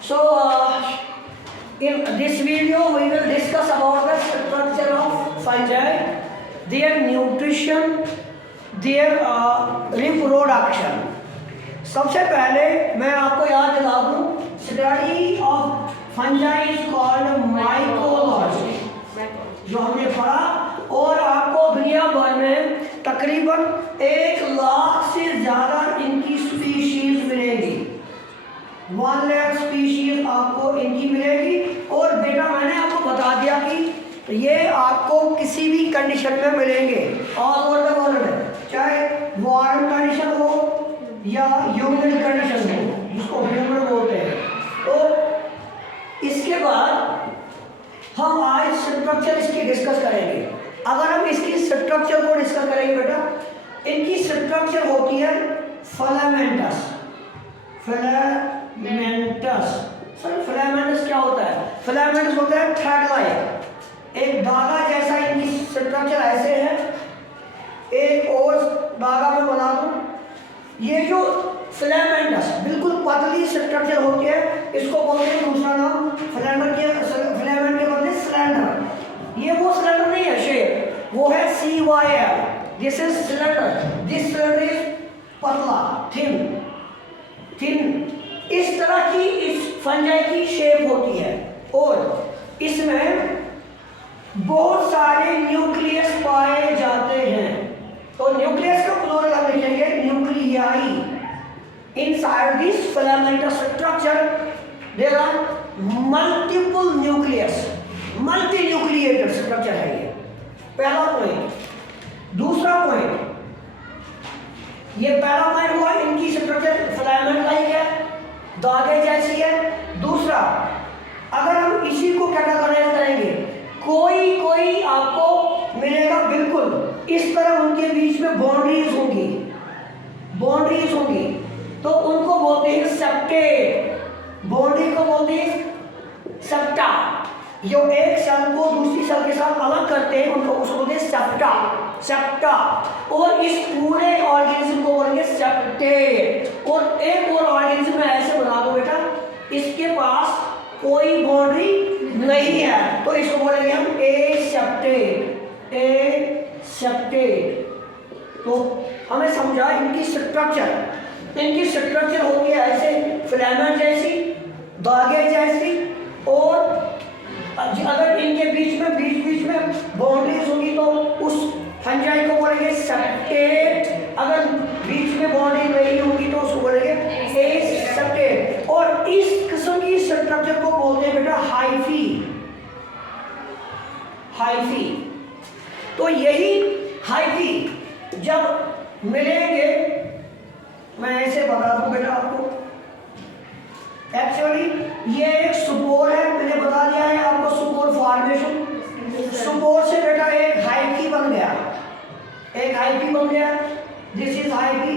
So in this video we will discuss about the structure of fungi, their nutrition, their reproduction. सबसे पहले मैं आपको याद दिला दूं, study of fungi is called mycology, जो हमने पढ़ा। और आपको दुनिया भर में तकरीबन 1 लाख से ज़्यादा इनकी स्पीशीज मिलेंगी। 1 लाख स्पीशीज आपको इनकी मिलेगी। और बेटा मैंने आपको बता दिया कि ये आपको किसी भी कंडीशन में मिलेंगे ऑल ओवर द वर्ल्ड, चाहे वार्म कंडीशन हो या ह्यूमिड कंडीशन हो, जिसको ह्यूमिड बोलते हैं। तो इसके बाद हम आज स्ट्रक्चर इसकी डिस्कस करेंगे। अगर हम इसकी स्ट्रक्चर को डिस्कस करेंगे बेटा, इनकी स्ट्रक्चर होती है फिलामेंटस। फिलामेंटस सर, फिलामेंटस क्या होता है? फिलामेंटस होता है थ्रेड लाइक, एक धागा जैसा इनकी स्ट्रक्चर ऐसे है। एक और धागा में बना दूं, ये जो फिलामेंटस बिल्कुल पतली स्ट्रक्चर होती है, इसको बोलते हैं दूसरा नाम फिलामेंट के बोलते हैं सिलेंडर। ये वो सिलेंडर नहीं है शेप, वो है CYL। This is cylinder, this cylinder is पतला, थिन। इस तरह की इस फंजाई की शेप होती है और इसमें बहुत सारे न्यूक्लियस पाए जाते हैं। तो न्यूक्लियस का प्लूरल हम लिखेंगे nuclei. Inside this filamentous structure there are multiple nucleus, multi nucleated structure है ये, पहला पॉइंट। दूसरा पॉइंट, ये पहला पॉइंट हुआ, इनकी स्ट्रक्चर फिलामेंट लाइक है, धागे जैसी है। दूसरा, अगर हम इसी को कैटेगराइज करेंगे, कोई आपको मिलेगा बिल्कुल इस तरह, उनके बीच में बाउंड्रीज होंगी, तो उनको बोलते हैं सेप्टेट। बाउंड्री को बोलते हैं सेप्टा। जो एक सेल को दूसरी सेल के साथ अलग करते हैं उनको उसको बोलते हैं सेप्टा। और इस पूरे ऑर्गेनिज्म को बोलेंगे सेप्टेट। और एक और ऑर्गेनिज्म में ऐसे बना दो बेटा, इसके पास कोई बाउंड्री नहीं है, तो इसको बोलेंगे हम एसेप्टेट। तो हमें समझा इनकी स्ट्रक्चर होती है ऐसे फिलामेंट जैसी, धागे जैसी। और अगर इनके बीच में बाउंड्रीज होगी तो उस फंजाई को बोलेंगे सेप्टेट। अगर बीच में बाउंड्री नहीं होगी तो उसको बोलेंगे एसेप्टेट। और इस किस्म की स्ट्रक्चर को बोलते हैं बेटा हाइफी। तो यही हाइफी जब मिलेंगे, मैं ऐसे बता दूं बेटा आपको, एक्चुअली ये एक सुपोर है, मैंने बता दिया है आपको सुपोर फॉर्मेशन। सुपोर से बेटा एक हाइफी बन गया, दिस इज हाइफी।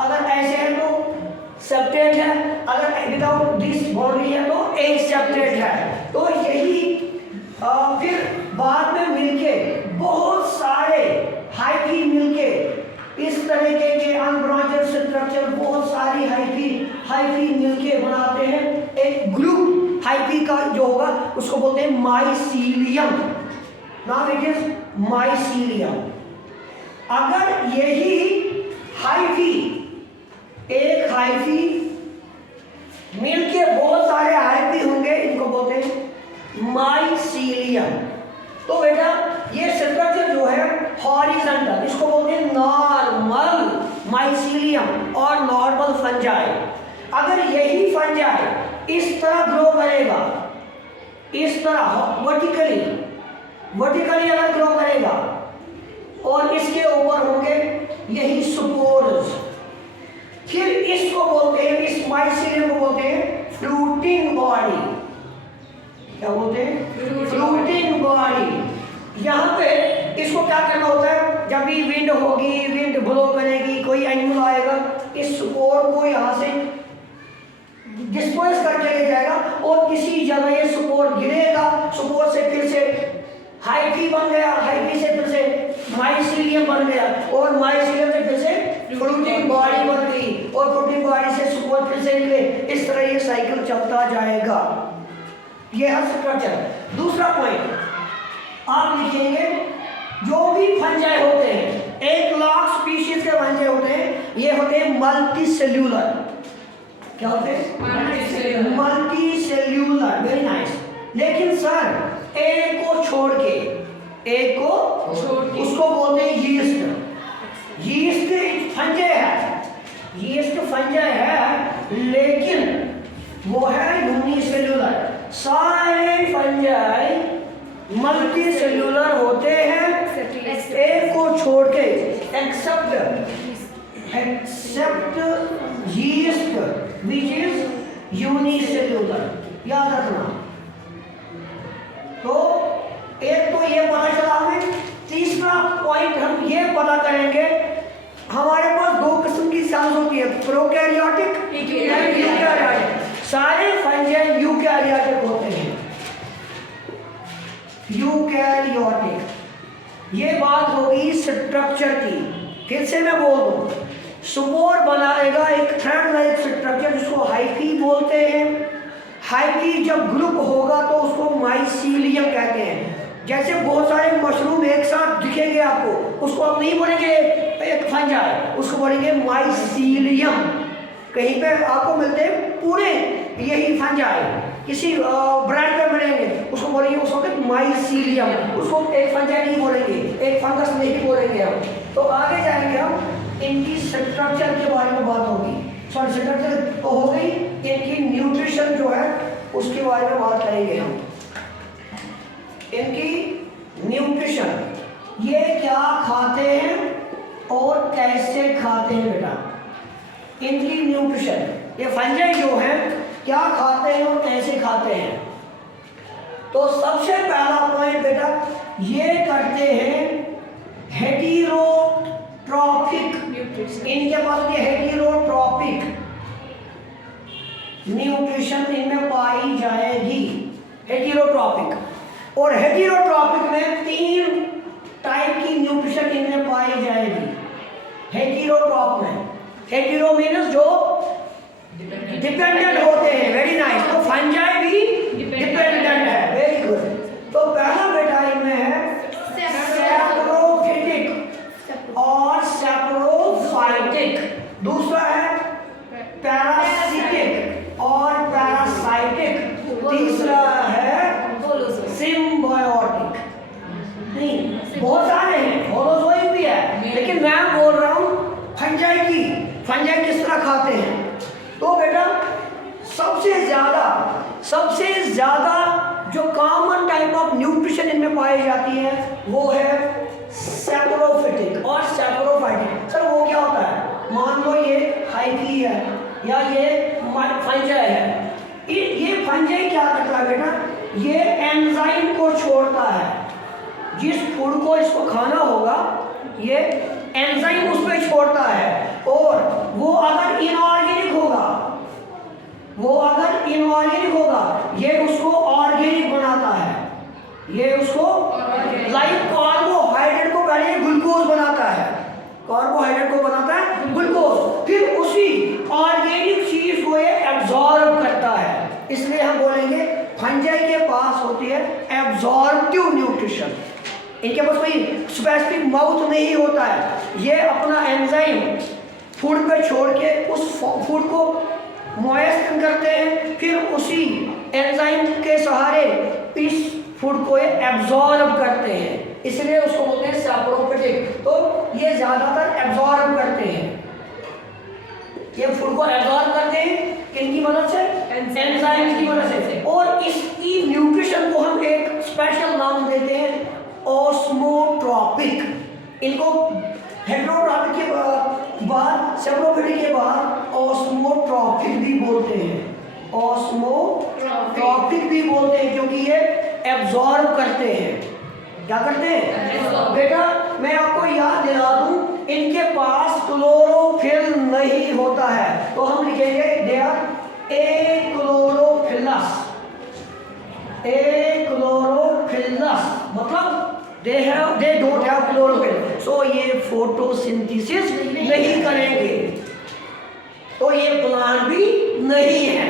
अगर ऐसे है तो सेप्टेट है, अगर विदाउट दिस बाउंड्री है तो एसेप्टेट है। तो यही फिर बाद में मिलके बहुत सारे हाइफी मिलके इस तरीके के अनब्रांचेड स्ट्रक्चर, बहुत सारी हाइफी मिलके बनाते हैं एक ग्रुप। हाइफी का जो होगा उसको बोलते हैं mycelium. Now it is mycelium. अगर यही एक हाइफी मिलके बहुत सारे हाइफी होंगे, इनको बोलते हैं माइसीलियम। तो बेटा ये स्ट्रक्चर जो है हॉरिजॉन्टल, इसको बोलते हैं नॉर्मल माइसीलियम और नॉर्मल फंजाई। अगर यही फंजाई इस तरह ग्रो करेगा, इस तरह वर्टिकली अगर ग्रो करेगा और इसके ऊपर होंगे यही स्पोर्स, फिर इसको बोलते हैं, इस माइसीलियम को बोलते हैं फ्रूटिंग बॉडी। क्या बोलते हैं? Fruiting body. यहाँ पे इसको क्या करना होता है, जब भी विंड होगी, विंड ब्लो करेगी, कोई एनिमल आएगा, इस स्पोर को यहाँ से डिस्पर्स करके ले जाएगा और किसी जगह ये स्पोर गिरेगा। स्पोर से फिर से हाइफी बन गया, हाइफी से फिर से माइसीलियम बन गया और माइसीलियम से फिर से फ्रूटिंग बॉडी बन गई और फ्रूटिंग बॉडी से स्पोर फिर से निकले। इस तरह ये साइकिल चलता जाएगा। ये है स्ट्रक्चर। दूसरा पॉइंट आप लिखेंगे, जो भी फंजाई होते हैं 1 लाख स्पीशीज के फंजाई होते हैं, ये होते हैं मल्टी सेल्यूलर। क्या होते हैं? Multi cellular. Very nice. लेकिन सर एक को छोड़ के, उसको बोलते हैं यीस्ट। यीस्ट फंजाई है, यीस्ट फंजाई है, लेकिन वो है यूनिसेल्यूलर। सारे फंजाई मल्टी सेल्यूलर होते हैं एक को छोड़ के, except yeast which is unicellular. याद रखना। तो एक तो ये पता चला हमें। तीसरा पॉइंट हम ये पता करेंगे, हमारे पास 2 किस्म की सेल्स होती है, प्रोकैरियोटिक एंड यूकैरियोटिक। सारे फंजाई यूकैरियोटिक होते हैं, यूकैरियोटिक। ये बात होगी स्ट्रक्चर की। फिर से मैं बोल दूं, स्पोर बनाएगा एक थ्रेड लाइक स्ट्रक्चर जिसको हाइफी बोलते हैं। हाइफी जब ग्रुप होगा तो उसको माइसीलियम कहते हैं। जैसे बहुत सारे मशरूम एक साथ दिखेंगे आपको, उसको आप नहीं बोलेंगे एक फंजाई, उसको बोलेंगे माइसीलियम। कहीं पे आपको मिलते हैं पूरे यही फंजाई, किसी ब्रांड पे मिलेंगे, उसको बोलेंगे उस वक्त माइसीलियम। उसको एक फंजाई नहीं बोलेंगे, एक फंगस नहीं बोलेंगे हम। तो आगे जाएंगे हम, इनकी स्ट्रक्चर के बारे में बात होगी। सॉरी, स्ट्रक्चर तो हो गई, इनकी न्यूट्रिशन जो है उसके बारे में बात करेंगे हम। इनकी न्यूट्रिशन, ये क्या खाते हैं और कैसे खाते हैं बेटा। इनकी न्यूट्रिशन, ये फंजाई जो है क्या खाते हैं और कैसे खाते हैं। तो सबसे पहला पॉइंट बेटा, ये करते हैं हेटेरोट्रॉपिक न्यूट्रिशन। इनके पास ये हेटेरोट्रॉपिक न्यूट्रिशन इनमें पाई जाएगी, हेटेरोट्रॉपिक। और हेटेरोट्रॉपिक में 3 टाइप की न्यूट्रिशन इनमें पाई जाएगी हेटेरोट्रॉप में। हेटेरो मीन्स जो डिपेंडेंट होते हैं। Very nice. तो फंजाई भी डिपेंडेंट है। Very good. तो पहला बेटा इनमें है सैप्रोफिटिक और सैप्रोफाइटिक। दूसरा है पैरासिटिक और पैरासाइटिक। तीसरा है सिम्बायोटिक। नहीं, बहुत सारे हैं, होलोजोइक भी है, लेकिन मैं बोल रहा हूँ फंजाई की। फंजाई किस तरह खाते हैं। तो बेटा सबसे ज्यादा जो कॉमन टाइप ऑफ न्यूट्रिशन इनमें पाई जाती है वो है सैप्रोफिटिक और सैप्रोफाइटिक। सर वो क्या होता है। मान लो ये हाइफी है या ये फंजाई है। ये फंजाई क्या करता है बेटा, ये एंजाइम को छोड़ता है। जिस फूड को इसको खाना होगा ये एंजाइम उस पर छोड़ता है। और वो अगर इनऑर्गेनिक होगा, ये उसको ऑर्गेनिक बनाता है। ये उसको लाइक कार्बोहाइड्रेट को पहले ग्लूकोज बनाता है, ग्लूकोज, फिर उसी ऑर्गेनिक चीज को ये एब्जॉर्ब करता है। इसलिए हम बोलेंगे फंजाई के पास होती है एब्जॉर्बिव न्यूट्रिशन। इनके पास कोई स्पेसिफिक माउथ नहीं होता है। ये अपना एंजाइम फूड पे छोड़ के उस फूड को मॉइस्ट करते हैं, फिर उसी एंजाइम के सहारे इस फूड को ये एब्जॉर्ब करते हैं। इसलिए उसको बोलते हैं सैप्रोफिटिक। तो ये ज़्यादातर एब्जॉर्ब करते हैं, ये फूड को एब्जॉर्ब करते हैं किनकी मदद से, एंजाइम की मदद से। और इसकी न्यूट्रिशन को हम एक स्पेशल नाम देते हैं ऑस्मोट्रॉपिक। इनको हेटेरोट्रॉपिक के बाद, सैप्रोफिटिक के बाद ऑस्मोट्रॉपिक भी बोलते हैं। ऑस्मोट्रॉपिक भी बोलते हैं क्योंकि ये एब्जॉर्ब करते हैं। क्या करते हैं बेटा, मैं आपको याद दिला दूं, इनके पास क्लोरोफिल नहीं होता है। तो हम लिखेंगे दे आर एक्लोरोफिलस। मतलब they don't have chlorophyll, so ये फोटोसिंथेसिस नहीं करेंगे, तो ये प्लांट भी नहीं है।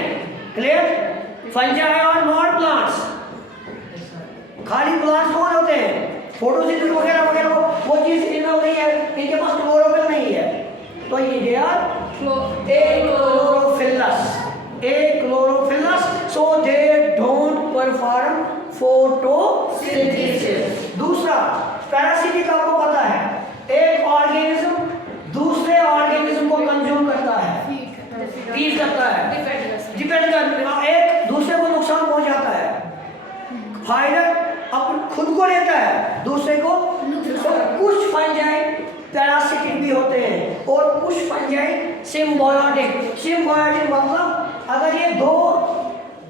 क्लियर? फंजाई और नॉन प्लांट्स। खाली प्लांट्स कौन होते हैं? फोटोसिंथेसिस वगैरह वगैरह, वो चीज इनमें नहीं है, इनके पास क्लोरोफिल नहीं है, तो ये they are chlorophyllous, so they don't perform photosynthesis. दूसरा, पैरासिटिक आपको पता है, एक ऑर्गेनिज्म दूसरे ऑर्गेनिज्म को कंज्यूम करता है, फीड करता है, डिपेंड करता है, एक दूसरे को नुकसान पहुंचाता है, फायदा अपन खुद को लेता है, दूसरे को। तो कुछ फंजाई पैरासिटिक भी होते हैं और कुछ फंजाई सिम्बायोटिक। सिम्बायोटिक मतलब अगर ये दो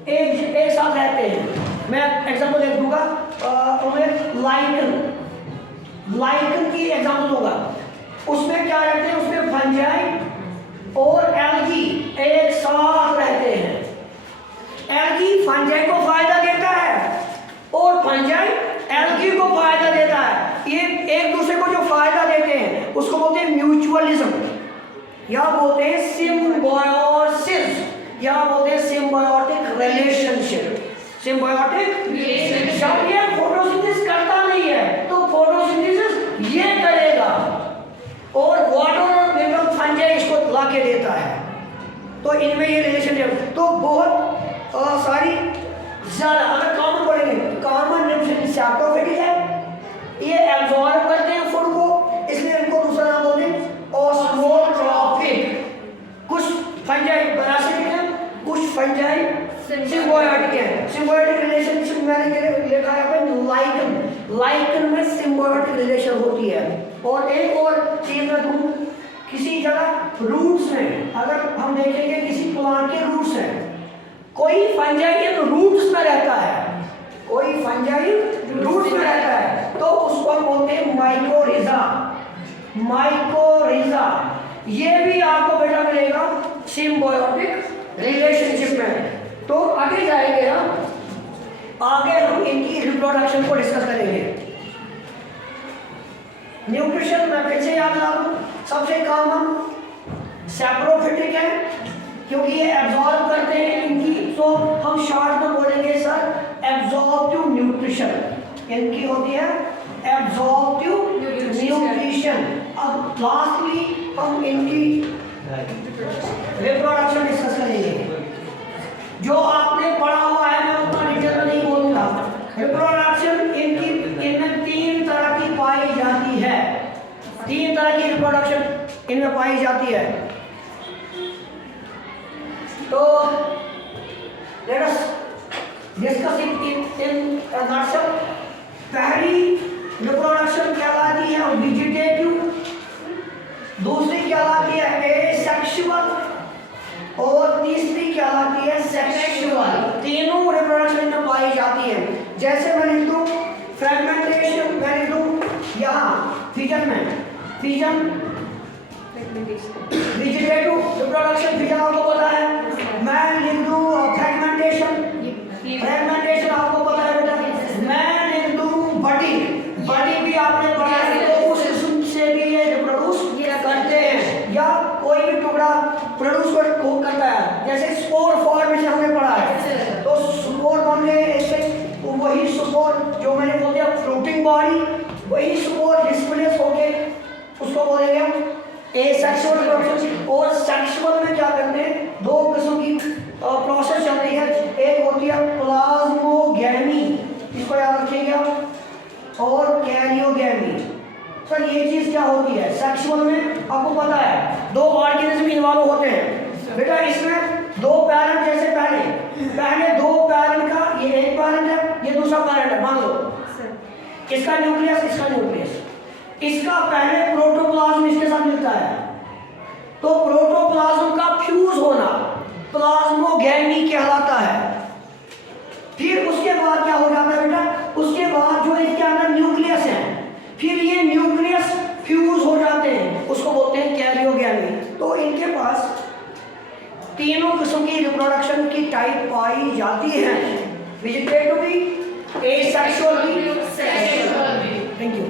एक साथ रहते हैं, मैं एग्जांपल दे दूंगा, लाइकन की एग्जांपल दूंगा। उसमें क्या रहते हैं? उसमें फंजाई और एल्गी एक साथ रहते हैं। एल्गी फंजाई को फायदा देता है और फंजाई एल्गी को फायदा देता है। ये एक दूसरे को जो फायदा देते हैं उसको बोलते हैं म्यूचुअलिज्म, या बोलते हैं सिम्बायोसिस, या बोलते हैं सिम्बायोटिक रिलेशनशिप। Symbiotic relationship. जब ये फोटोसिंथेसिस करता नहीं है तो फोटोसिंथेसिस ये करेगा और वाटर और मिनरल फंजाई इसको ला के देता है, तो इनमें ये रिलेशनशिप। तो बहुत सारी ज़्यादा अगर कॉमन पढ़ेंगे, कॉमन नेम सैप्रोफिटिक है, ये एब्जॉर्ब करते हैं फूड को, इसलिए इनको दूसरा नाम बोलते हैं ऑस्मोट्रॉपिक। कुछ फंजाई पैरासिटिक है, कुछ फंजाई सिम्बायोटिक है। सिम्बायोटिक रिलेशनशिप मैंने लिखा है लाइकन में सिम्बायोटिक रिलेशन होती है। और एक और चीज मैं दूं, किसी जगह रूट्स में अगर हम देखेंगे किसी प्लांट के रूट्स हैं, कोई फंजाई इन रूट्स में रहता है, कोई फंजाई रूट्स में रहता है, तो उसको हम बोलते हैं माइकोरिजा। माइकोरिजा ये भी आपको बेटा मिलेगा सिम्बायोटिक रिलेशनशिप में। तो आगे जाएंगे हम, आगे हम इनकी रिप्रोडक्शन को डिस्कस करेंगे। न्यूट्रिशन में फिर से याद ला दूं, सबसे कॉमन सैप्रोफिटिक है क्योंकि ये एब्जॉर्ब करते हैं इनकी, तो हम शॉर्ट में बोलेंगे सर एब्जॉर्प्टिव न्यूट्रिशन इनकी होती है, एब्जॉर्प्टिव न्यूट्रिशन। अब लास्टली हम इनकी रिप्रोडक्शन डिस्कस करेंगे। जो आपने पढ़ा हुआ है मैं उतना डिटेल में नहीं बोलूंगा। रिप्रोडक्शन इनकी इनमें 3 तरह की पाई जाती है, 3 तरह की रिप्रोडक्शन इनमें पाई जाती है। तो let us discuss it in nutshell. पहली रिप्रोडक्शन कहलाती है वेजिटेटिव, दूसरी कहलाती है एसेक्सुअल और तीसरी कहलाती है सेक्सुअल। तीनों रिप्रोडक्शन में पाई जाती है। जैसे मैं लिख दूं फ्रेगमेंटेशन, मैं लिख दूं यहाँ फिजन में, फिजन वेजिटेटिव रिप्रोडक्शन, फिजन आपको पता है। मैं लिख दूं फ्रेगमेंटेशन, फ्रेगमेंटेशन आपको पता है बेटा। मैं लिख दूं बडिंग, बडिंग भी आपने पढ़ा है, तो उस किस्म से भी ये रिप्रोड्यूस करते हैं, या कोई भी टुकड़ा प्रोड्यूस करता है। जैसे स्पोर फॉर्मेशन हमने पढ़ा है, तो स्पोर हमने वही स्पोर जो मैंने बोल दिया फ्रूटिंग बॉडी, वही स्पोर डिस्प्लेस होके उसको बोलेंगे हम एसेक्सुअल रिप्रोडक्शन। और सेक्सुअल में क्या करते हैं, 2 किस्म की प्रोसेस चलती है। एक होती है प्लाज्मोगैमी, इसको याद रखिएगा, और कैरियोगैमी। सर ये चीज क्या होती है? सेक्सुअल में आपको पता है 2 ऑर्गेनिज्म इन्वॉल्व होते हैं बेटा। इसमें 2 पैरेंट, जैसे पहले 2 पैरेंट का, ये एक पैरेंट है, ये दूसरा पैरेंट है, मान लो इसका न्यूक्लियस, इसका न्यूक्लियस, इसका पहले प्रोटोप्लाज्म इसके साथ मिलता है, तो प्रोटोप्लाज्म का फ्यूज होना प्लाज्मोगैमी कहलाता है। फिर उसके बाद क्या हो जाता है बेटा, उसके बाद जो इसके अंदर न्यूक्लियस है, फिर ये न्यूक्लियस फ्यूज हो जाते हैं, उसको बोलते हैं कैरियोगैमी। तो इनके पास तीनों किस्म की रिप्रोडक्शन की टाइप पाई जाती है, वेजिटेटिव भी, एसेक्सुअल भी, सेक्सुअल भी। Thank you.